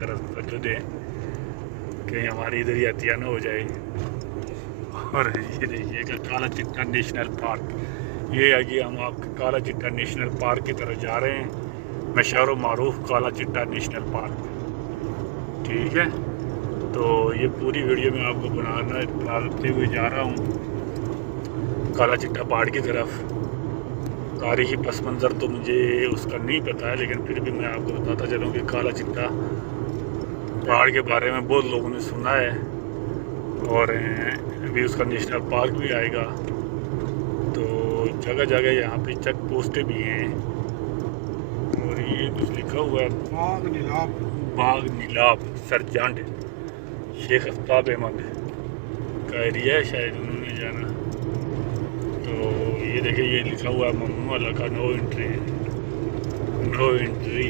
तरफ तवज्जो दें कि हमारी इधर ही हत्या न हो जाए। और ये देखिएगा काला चिट्टा नेशनल पार्क, ये है कि हम आपके काला चिट्टा नेशनल पार्क की तरफ जा रहे हैं, मशहूर मारूफ काला चिट्टा नेशनल पार्क। ठीक है, तो ये पूरी वीडियो में आपको बनाते हुए जा रहा हूँ काला चिट्टा पहाड़ की तरफ। तारीखी पस मंज़र तो मुझे उसका नहीं पता है, लेकिन फिर भी मैं आपको बताता चलूँ कि काला चिट्टा पहाड़ के बारे में बहुत लोगों ने सुना है और अभी उसका नेशनल पार्क भी आएगा। तो जगह जगह यहाँ पे चेक पोस्टें भी हैं और ये कुछ लिखा हुआ है बाग नीलाब सरजंड शेख आफ्ताब अहमद का एरिया है, शायद उन्होंने जाना। तो ये देखिए ये लिखा हुआ है मम्नू अल्लाह का नो एंट्री